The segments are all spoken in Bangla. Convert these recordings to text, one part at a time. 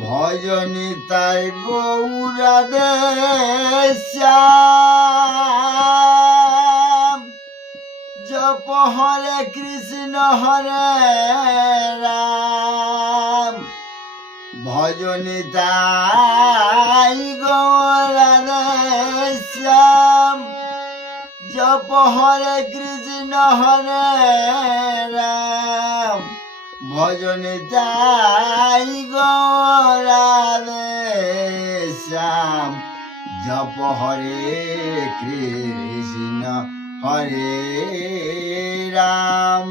ভজনী তাই গৌরাদে শ্যাম জপ হরে কৃষ্ণ হরে রাম ভজনী তাই গৌরাদে শ্যাম জপ হরে কৃষ্ণ হরে রাম ভজনী তাই গৌরাদে শ্যাম জপ হরে কৃষ্ণ হরে রাম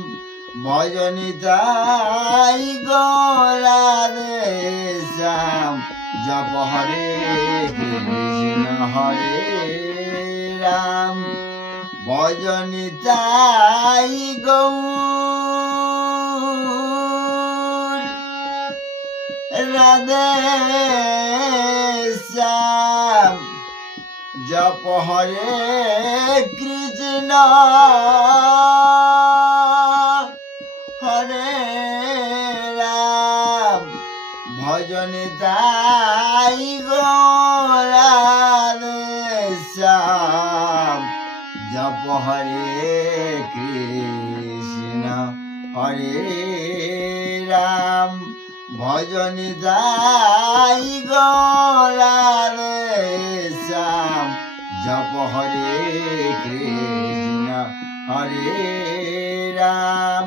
ভজনী তাই গৌরাদে শ্যাম জপ হরে কৃষ্ণ হরে রাম ভজনী তাই রাধে শ্যাম জপ হরে কৃষ্ণ হরে রাম ভজনী তাই রাধে শ্যাম জপ হরে কৃষ্ণ হরে রাম ভজনী তাই রাধে শ্যাম জপ হরে কৃষ্ণ হরে রাম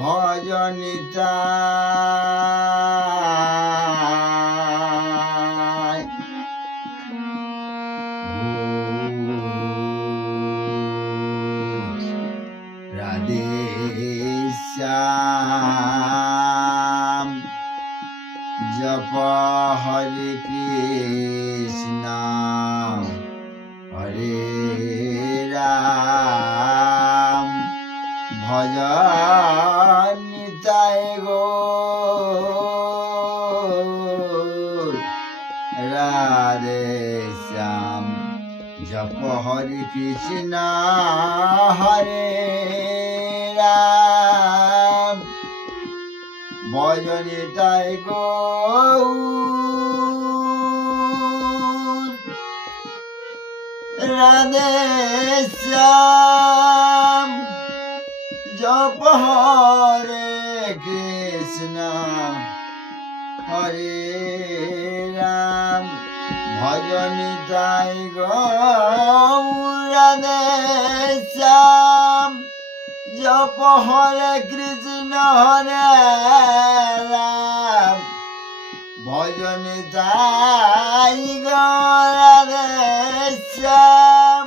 ভজনী তাই রাধে শ্যাম জপ হরে কৃষ্ণ হরে রাম ভজনী তাই রাধে শ্যাম জপ হরে কৃষ্ণ হরে রাম ভজনী তাই রাধে শ্যাম জপ হরে কৃষ্ণ হরে রাম ভজনী তাই রাধে শ্যাম জপ হরে কৃষ্ণ হরে রাম ভজনী তাই রাধে শ্যাম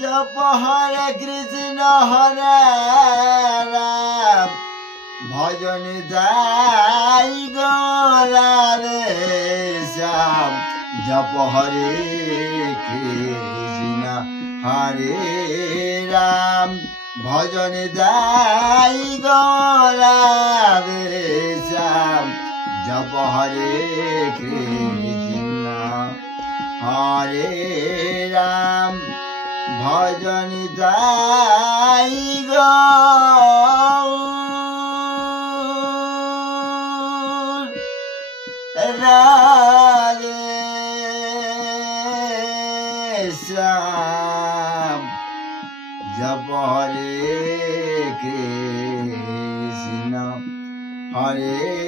জপ হরে কৃষ্ণ হরে রাম ভজনী তাই রাধে শ্যাম জপ হরে কৃষ্ণ হরে রাম ভজনী তাই রাধে শ্যাম জপ হরে কৃষ্ণ হরে রাম ভজনী তাই রাধে শ্যাম জপ হরে কৃষ্ণ হরে